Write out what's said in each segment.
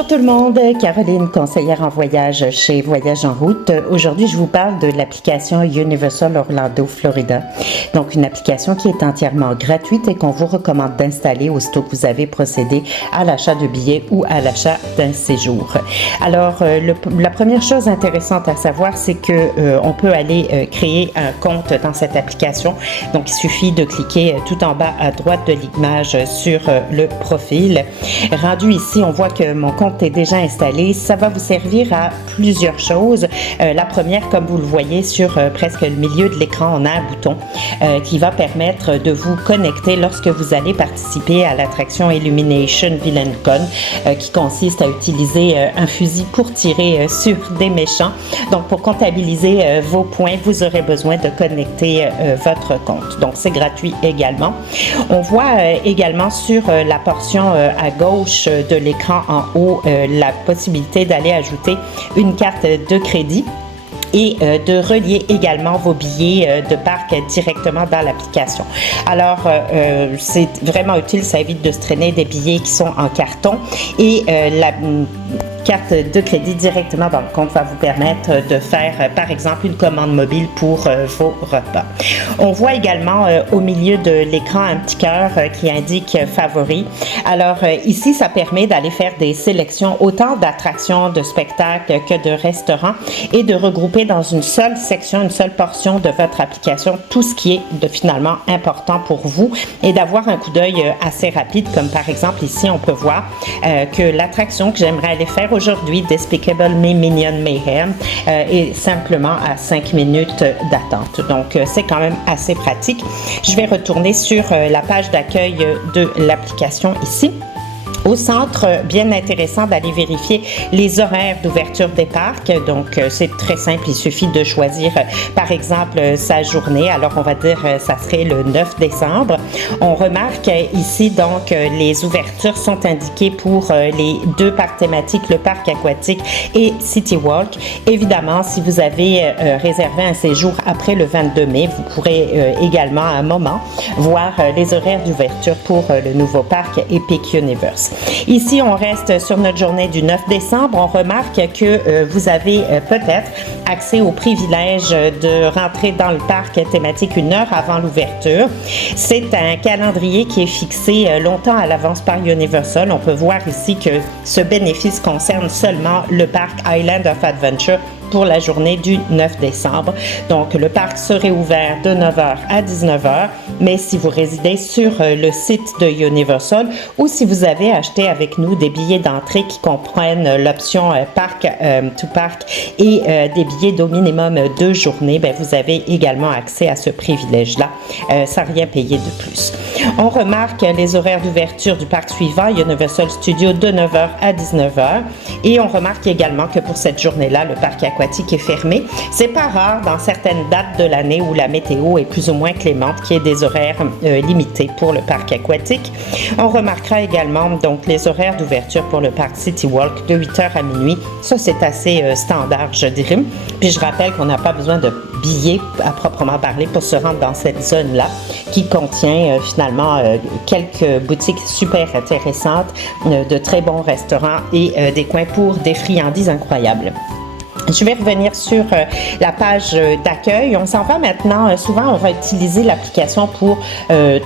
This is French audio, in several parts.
Bonjour tout le monde, Caroline, conseillère en voyage chez Voyage en route. Aujourd'hui, je vous parle de l'application Universal Orlando Florida. Donc, une application qui est entièrement gratuite et qu'on vous recommande d'installer aussitôt que vous avez procédé à l'achat de billets ou à l'achat d'un séjour. Alors, la première chose intéressante à savoir, c'est que on peut aller créer un compte dans cette application. Donc, il suffit de cliquer tout en bas à droite de l'image sur le profil. Rendu ici, on voit que mon compte est déjà installé. Ça va vous servir à plusieurs choses. La première, comme vous le voyez sur presque le milieu de l'écran, on a un bouton qui va permettre de vous connecter lorsque vous allez participer à l'attraction Illumination Villain Con, qui consiste à utiliser un fusil pour tirer sur des méchants. Donc, pour comptabiliser vos points, vous aurez besoin de connecter votre compte. Donc, c'est gratuit également. On voit également sur la portion à gauche de l'écran en haut la possibilité d'aller ajouter une carte de crédit et de relier également vos billets de parc directement dans l'application. Alors, c'est vraiment utile, ça évite de se traîner des billets qui sont en carton et la carte de crédit directement dans le compte va vous permettre de faire, par exemple, une commande mobile pour vos repas. On voit également au milieu de l'écran un petit cœur qui indique favoris. Alors, ici, ça permet d'aller faire des sélections autant d'attractions, de spectacles que de restaurants et de regrouper dans une seule section, une seule portion de votre application tout ce qui est finalement important pour vous et d'avoir un coup d'œil assez rapide, comme par exemple ici, on peut voir que l'attraction que j'aimerais aller faire aujourd'hui, Despicable Me Minion Mayhem, est simplement à 5 minutes d'attente. Donc, c'est quand même assez pratique. Je vais retourner sur la page d'accueil de l'application ici. Au centre, bien intéressant d'aller vérifier les horaires d'ouverture des parcs. Donc, c'est très simple. Il suffit de choisir, par exemple, sa journée. Alors, on va dire, ça serait le 9 décembre. On remarque ici, donc, les ouvertures sont indiquées pour les deux parcs thématiques, le parc aquatique et City Walk. Évidemment, si vous avez réservé un séjour après le 22 mai, vous pourrez également, à un moment, voir les horaires d'ouverture pour le nouveau parc Epic Universe. Ici, on reste sur notre journée du 9 décembre. On remarque que vous avez peut-être accès au privilège de rentrer dans le parc thématique une heure avant l'ouverture. C'est un calendrier qui est fixé longtemps à l'avance par Universal. On peut voir ici que ce bénéfice concerne seulement le parc Island of Adventure pour la journée du 9 décembre. Donc, le parc serait ouvert de 9h à 19h, mais si vous résidez sur le site de Universal ou si vous avez acheté avec nous des billets d'entrée qui comprennent l'option Parc to Park et des billets d'au minimum 2 journées, bien, vous avez également accès à ce privilège-là sans rien payer de plus. On remarque les horaires d'ouverture du parc suivant, Universal Studios, de 9h à 19h. Et on remarque également que pour cette journée-là, le parc aquatique est fermé. C'est pas rare dans certaines dates de l'année où la météo est plus ou moins clémente qu'il y ait des horaires limités pour le parc aquatique. On remarquera également donc les horaires d'ouverture pour le parc City Walk de 8h à minuit. Ça, c'est assez standard, je dirais. Puis je rappelle qu'on n'a pas besoin de billets à proprement parler pour se rendre dans cette zone-là qui contient finalement quelques boutiques super intéressantes, de très bons restaurants et des coins pour des friandises incroyables. Je vais revenir sur la page d'accueil. On s'en va maintenant. Souvent, on va utiliser l'application pour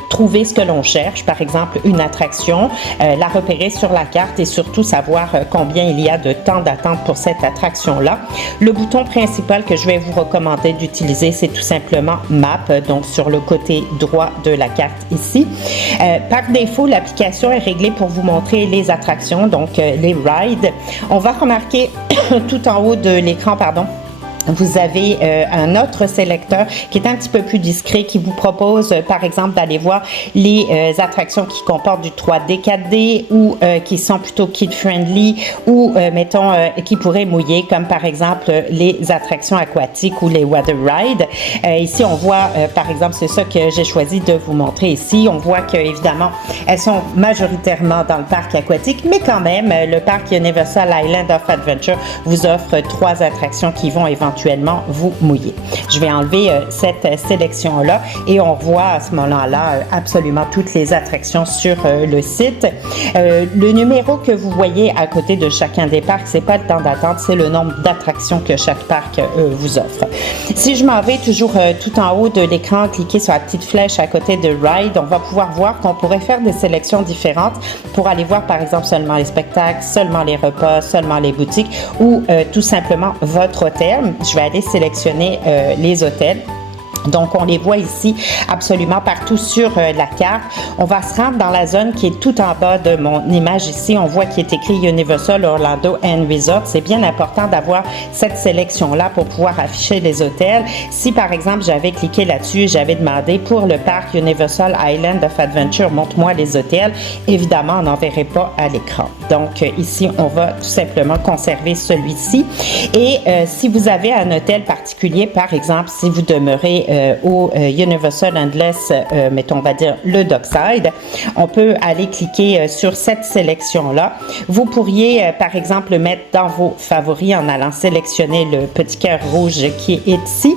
trouver ce que l'on cherche. Par exemple, une attraction, la repérer sur la carte et surtout savoir combien il y a de temps d'attente pour cette attraction-là. Le bouton principal que je vais vous recommander d'utiliser, c'est tout simplement Map, donc sur le côté droit de la carte ici. Par défaut, l'application est réglée pour vous montrer les attractions, donc les rides. On va remarquer tout en haut de l'écran, vous avez un autre sélecteur qui est un petit peu plus discret, qui vous propose, par exemple, d'aller voir les attractions qui comportent du 3D, 4D ou qui sont plutôt kid-friendly ou, mettons, qui pourraient mouiller, comme par exemple les attractions aquatiques ou les water rides. Ici, on voit, par exemple, c'est ça que j'ai choisi de vous montrer ici. On voit que, évidemment, elles sont majoritairement dans le parc aquatique, mais quand même, le parc Universal Island of Adventure vous offre 3 attractions qui vont éventuellement éventuellement vous mouiller. Je vais enlever cette sélection-là et on voit à ce moment-là absolument toutes les attractions sur le site. Le numéro que vous voyez à côté de chacun des parcs, c'est pas le temps d'attente, c'est le nombre d'attractions que chaque parc vous offre. Si je m'en vais toujours tout en haut de l'écran, cliquer sur la petite flèche à côté de Ride, on va pouvoir voir qu'on pourrait faire des sélections différentes pour aller voir par exemple seulement les spectacles, seulement les repas, seulement les boutiques ou tout simplement votre hôtel. Je vais aller sélectionner les hôtels. Donc, on les voit ici absolument partout sur la carte. On va se rendre dans la zone qui est tout en bas de mon image ici. On voit qu'il est écrit Universal Orlando and Resort. C'est bien important d'avoir cette sélection-là pour pouvoir afficher les hôtels. Si, par exemple, j'avais cliqué là-dessus, j'avais demandé pour le parc Universal Island of Adventure, montre-moi les hôtels. Évidemment, on n'en verrait pas à l'écran. Donc, ici, on va tout simplement conserver celui-ci. Et si vous avez un hôtel particulier, par exemple, si vous demeurez au Universal Endless, mettons, on va dire le Dockside, on peut aller cliquer sur cette sélection-là. Vous pourriez, par exemple, mettre dans vos favoris en allant sélectionner le petit cœur rouge qui est ici.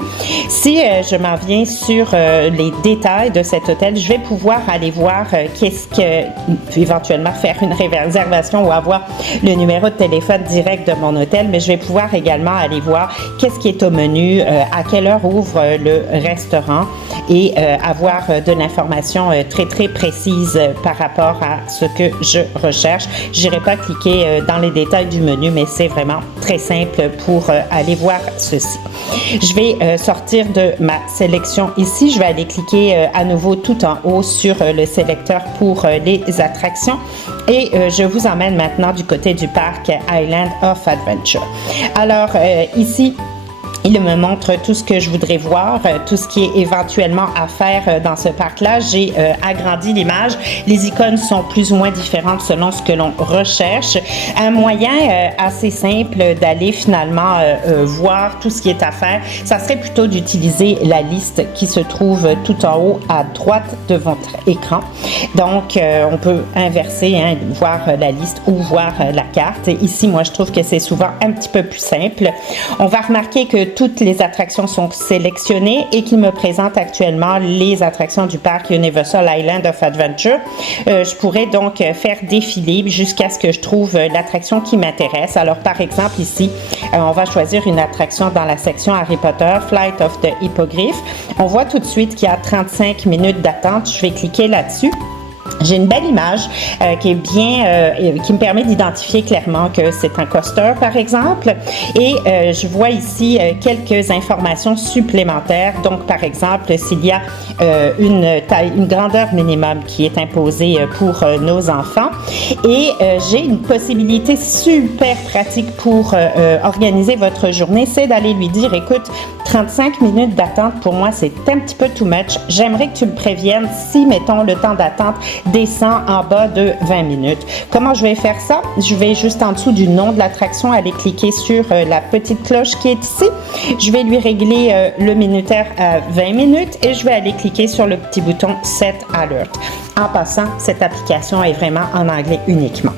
Si je m'en viens sur les détails de cet hôtel, je vais pouvoir aller voir qu'est-ce que, éventuellement faire une réservation ou avoir le numéro de téléphone direct de mon hôtel, mais je vais pouvoir également aller voir qu'est-ce qui est au menu, à quelle heure ouvre le restaurant et avoir de l'information très précise par rapport à ce que je recherche. Je n'irai pas cliquer dans les détails du menu, mais c'est vraiment très simple pour aller voir ceci. Je vais sortir de ma sélection ici. Je vais aller cliquer à nouveau tout en haut sur le sélecteur pour les attractions et je vous emmène maintenant du côté du parc Island of Adventure. Alors ici, il me montre tout ce que je voudrais voir, tout ce qui est éventuellement à faire dans ce parc-là. J'ai agrandi l'image. Les icônes sont plus ou moins différentes selon ce que l'on recherche. Un moyen assez simple d'aller finalement voir tout ce qui est à faire, ça serait plutôt d'utiliser la liste qui se trouve tout en haut à droite de votre écran. Donc, on peut inverser, voir la liste ou voir la carte. Ici, moi, je trouve que c'est souvent un petit peu plus simple. On va remarquer que toutes les attractions sont sélectionnées et qu'il me présente actuellement les attractions du parc Universal Island of Adventure. Je pourrais donc faire défiler jusqu'à ce que je trouve l'attraction qui m'intéresse. Alors, par exemple, ici, on va choisir une attraction dans la section Harry Potter, Flight of the Hippogriff. On voit tout de suite qu'il y a 35 minutes d'attente. Je vais cliquer là-dessus. J'ai une belle image qui est bien, qui me permet d'identifier clairement que c'est un coaster, par exemple. Et je vois ici quelques informations supplémentaires. Donc, par exemple, s'il y a une grandeur minimum qui est imposée pour nos enfants. Et j'ai une possibilité super pratique pour organiser votre journée, c'est d'aller lui dire, écoute, 35 minutes d'attente, pour moi, c'est un petit peu too much. J'aimerais que tu le préviennes si, mettons, le temps d'attente descend en bas de 20 minutes. Comment je vais faire ça? Je vais juste en dessous du nom de l'attraction aller cliquer sur la petite cloche qui est ici. Je vais lui régler le minutaire à 20 minutes et je vais aller cliquer sur le petit bouton Set Alert. En passant, cette application est vraiment en anglais uniquement.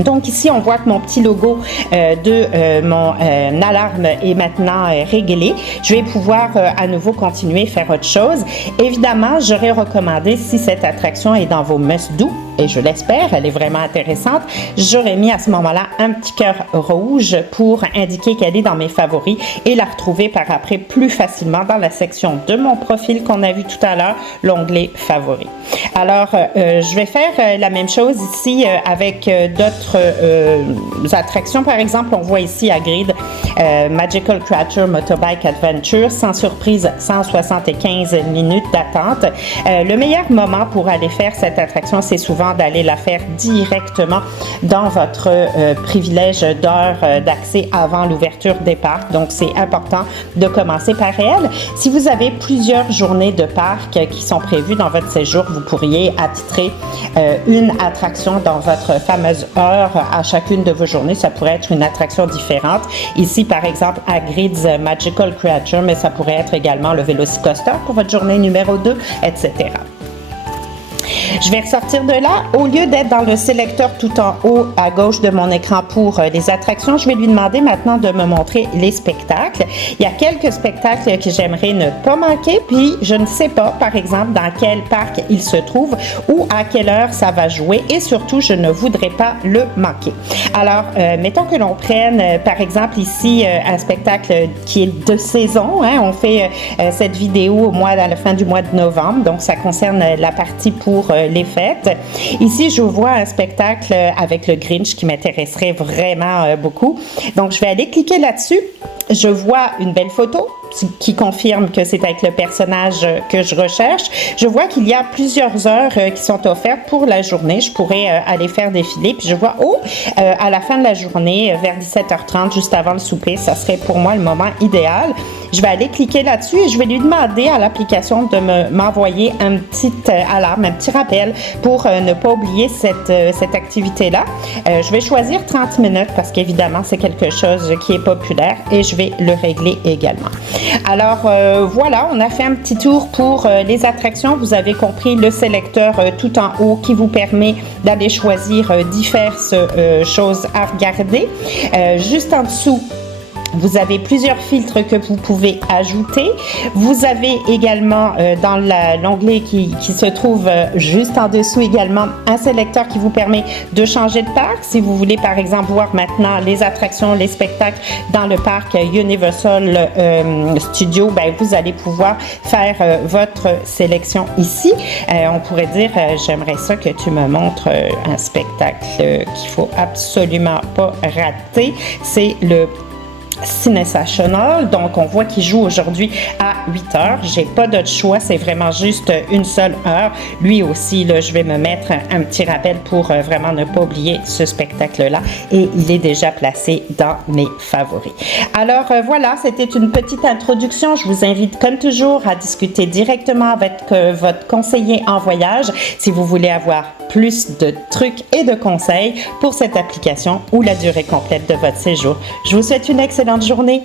Donc ici, on voit que mon petit logo de mon alarme est maintenant réglé. Je vais pouvoir à nouveau continuer à faire autre chose. Évidemment, j'aurais recommandé, si cette attraction est dans vos must-do, et je l'espère, elle est vraiment intéressante, j'aurais mis à ce moment-là un petit cœur rouge pour indiquer qu'elle est dans mes favoris et la retrouver par après plus facilement dans la section de mon profil qu'on a vu tout à l'heure, l'onglet favoris. Alors, je vais faire la même chose ici avec d'autres attractions. Par exemple, on voit ici à Grid Magical Creature Motorbike Adventure, sans surprise, 175 minutes d'attente. Le meilleur moment pour aller faire cette attraction, c'est souvent d'aller la faire directement dans votre privilège d'heure d'accès avant l'ouverture des parcs. Donc, c'est important de commencer par elle. Si vous avez plusieurs journées de parc qui sont prévues dans votre séjour, vous pourriez attitrer une attraction dans votre fameuse heure à chacune de vos journées. Ça pourrait être une attraction différente. Ici, par exemple, à Grid's Magical Creature, mais ça pourrait être également le Velocicoaster pour votre journée numéro 2, etc. Je vais ressortir de là. Au lieu d'être dans le sélecteur tout en haut à gauche de mon écran pour les attractions, je vais lui demander maintenant de me montrer les spectacles. Il y a quelques spectacles que j'aimerais ne pas manquer, puis je ne sais pas, par exemple, dans quel parc il se trouve ou à quelle heure ça va jouer et surtout, je ne voudrais pas le manquer. Alors, mettons que l'on prenne, par exemple, ici, un spectacle qui est de saison. Hein. On fait cette vidéo à la fin du mois de novembre, donc ça concerne la partie pour les fêtes. Ici, je vois un spectacle avec le Grinch qui m'intéresserait vraiment beaucoup. Donc, je vais aller cliquer là-dessus. Je vois une belle photo qui confirme que c'est avec le personnage que je recherche. Je vois qu'il y a plusieurs heures qui sont offertes pour la journée. Je pourrais aller faire défiler. Puis je vois, à la fin de la journée, vers 17h30, juste avant le souper, ça serait pour moi le moment idéal. Je vais aller cliquer là-dessus et je vais lui demander à l'application de m'envoyer un petit alarme, un petit rappel pour ne pas oublier cette activité-là. Je vais choisir 30 minutes parce qu'évidemment, c'est quelque chose qui est populaire et je vais le régler également. Alors voilà, on a fait un petit tour pour les attractions. Vous avez compris le sélecteur tout en haut qui vous permet d'aller choisir diverses choses à regarder. Juste en dessous, vous avez plusieurs filtres que vous pouvez ajouter. Vous avez également dans l'onglet qui se trouve juste en dessous également un sélecteur qui vous permet de changer de parc. Si vous voulez par exemple voir maintenant les attractions, les spectacles dans le parc Universal Studios, ben, vous allez pouvoir faire votre sélection ici. On pourrait dire j'aimerais ça que tu me montres un spectacle qu'il faut absolument pas rater. C'est le Cinesationnel, donc on voit qu'il joue aujourd'hui à 8h. J'ai pas d'autre choix, c'est vraiment juste une seule heure. Lui aussi, là, je vais me mettre un petit rappel pour vraiment ne pas oublier ce spectacle-là et il est déjà placé dans mes favoris. Alors voilà, c'était une petite introduction. Je vous invite comme toujours à discuter directement avec votre conseiller en voyage si vous voulez avoir plus de trucs et de conseils pour cette application ou la durée complète de votre séjour. Je vous souhaite une excellente journée.